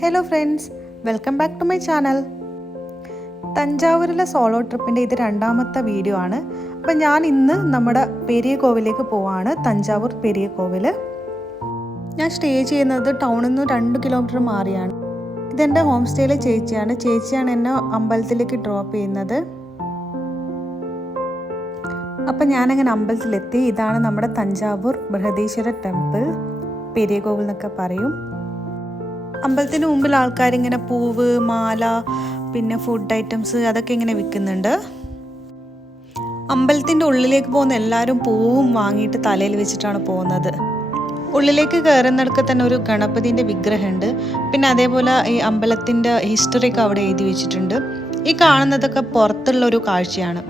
Hello friends, welcome back to my channel. തഞ്ചാവൂരിലെ solo ട്രിപ്പിൻ്റെ ഇത് രണ്ടാമത്തെ വീഡിയോ ആണ്. അപ്പം ഞാൻ ഇന്ന് നമ്മുടെ പെരിയ കോവിലേക്ക് പോവാണ്. തഞ്ചാവൂർ പെരിയ കോവിൽ. ഞാൻ സ്റ്റേ ചെയ്യുന്നത് ടൗണിൽ നിന്ന് 2 കിലോമീറ്റർ മാറിയാണ്. ഇതെൻ്റെ ഹോം സ്റ്റേയിലെ ചേച്ചിയാണ് എന്നെ അമ്പലത്തിലേക്ക് ഡ്രോപ്പ് ചെയ്യുന്നത്. അപ്പം ഞാനങ്ങനെ അമ്പലത്തിലെത്തി. ഇതാണ് നമ്മുടെ തഞ്ചാവൂർ ബൃഹദീശ്വര ടെമ്പിൾ, പെരിയ കോവിൽ എന്നൊക്കെ പറയും. അമ്പലത്തിന് മുമ്പിൽ ആൾക്കാരിങ്ങനെ പൂവ്, മാല, പിന്നെ ഫുഡ് ഐറ്റംസ് അതൊക്കെ ഇങ്ങനെ വിൽക്കുന്നുണ്ട്. അമ്പലത്തിൻ്റെ ഉള്ളിലേക്ക് പോകുന്ന എല്ലാവരും പൂവും വാങ്ങിയിട്ട് തലയിൽ വെച്ചിട്ടാണ് പോകുന്നത്. ഉള്ളിലേക്ക് കയറുന്നിടക്ക് തന്നെ ഒരു ഗണപതിൻ്റെ വിഗ്രഹമുണ്ട്. പിന്നെ അതേപോലെ ഈ അമ്പലത്തിൻ്റെ ഹിസ്റ്ററിയൊക്കെ അവിടെ എഴുതി വെച്ചിട്ടുണ്ട്. ഈ കാണുന്നതൊക്കെ പുറത്തുള്ള ഒരു കാഴ്ചയാണ്.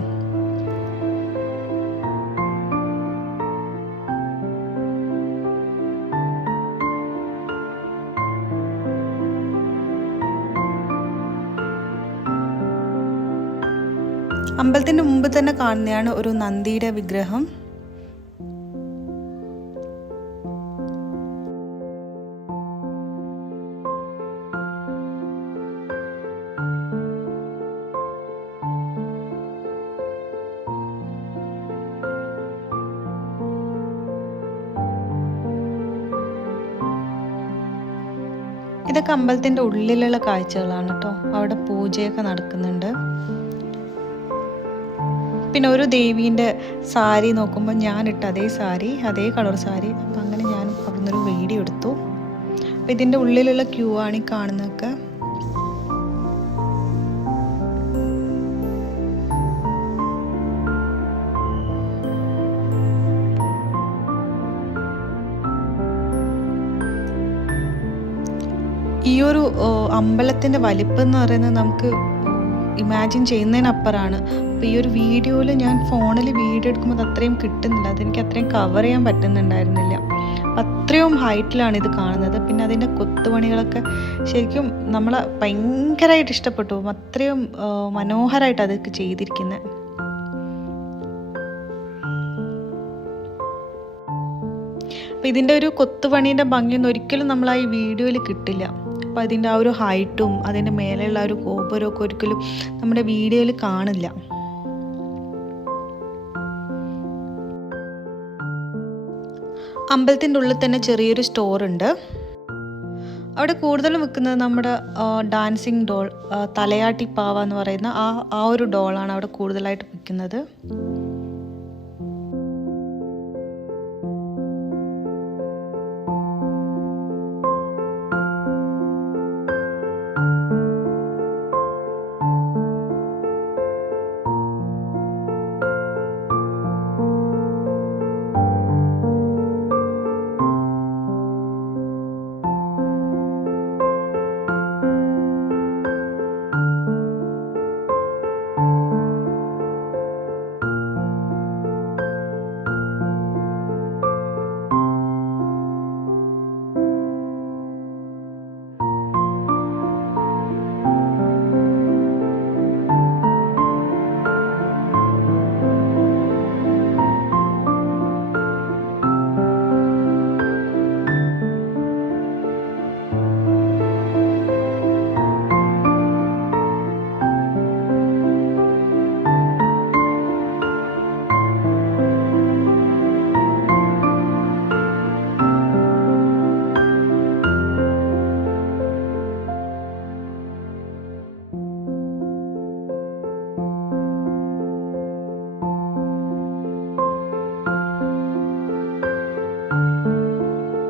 അമ്പലത്തിൻ്റെ മുമ്പ് തന്നെ കാണുന്നതാണ് ഒരു നന്ദിയുടെ വിഗ്രഹം. ഇതൊക്കെ അമ്പലത്തിൻ്റെ ഉള്ളിലുള്ള കാഴ്ചകളാണ് കേട്ടോ. അവിടെ പൂജയൊക്കെ നടക്കുന്നുണ്ട്. പിന്നെ ഒരു ദേവീൻ്റെ സാരി നോക്കുമ്പോൾ ഞാനിട്ട അതേ സാരി, അതേ കളർ സാരി. അപ്പം അങ്ങനെ ഞാൻ അവിടെ നിന്നൊരു വീഡിയോ എടുത്തു. അപ്പം ഇതിൻ്റെ ഉള്ളിലുള്ള ക്യൂ ആണ് ഈ കാണുന്നതൊക്കെ. ഈ ഒരു അമ്പലത്തിൻ്റെ വലിപ്പം എന്ന് പറയുന്നത് നമുക്ക് ഇമാജിൻ ചെയ്യുന്നതിനപ്പുറമാണ്. അപ്പോൾ ഈ ഒരു വീഡിയോയിൽ ഞാൻ ഫോണിൽ വീഡിയോ എടുക്കുമ്പോൾ അത് അത്രയും കിട്ടുന്നില്ല, അതെനിക്ക് അത്രയും കവർ ചെയ്യാൻ പറ്റുന്നുണ്ടായിരുന്നില്ല. അത്രയും ഹൈറ്റിലാണ് ഇത് കാണുന്നത്. പിന്നെ അതിൻ്റെ കൊത്തുപണികളൊക്കെ ശരിക്കും നമ്മളെ ഭയങ്കരമായിട്ട് ഇഷ്ടപ്പെട്ടു. അത്രയും മനോഹരമായിട്ട് അതൊക്കെ ചെയ്തിരിക്കുന്നത്. അപ്പോൾ ഇതിൻ്റെ ഒരു കൊത്തുപണീൻ്റെ ഭംഗിയൊന്നും ഒരിക്കലും നമ്മൾ ആ ഈ വീഡിയോയിൽ കിട്ടില്ല. അപ്പോൾ അതിൻ്റെ ആ ഒരു ഹൈറ്റും അതിൻ്റെ മേലെയുള്ള ആ ഒരു ഗോപുരമൊക്കെ ഒരിക്കലും നമ്മുടെ വീഡിയോയിൽ കാണില്ല. അമ്പലത്തിൻ്റെ ഉള്ളിൽ തന്നെ ചെറിയൊരു സ്റ്റോറുണ്ട്. അവിടെ കൂടുതലും വിൽക്കുന്നത് നമ്മുടെ ഡാൻസിങ് ഡോൾ, തലയാട്ടി പാവ എന്ന് പറയുന്ന ആ ഒരു ഡോളാണ് അവിടെ കൂടുതലായിട്ട് വിൽക്കുന്നത്.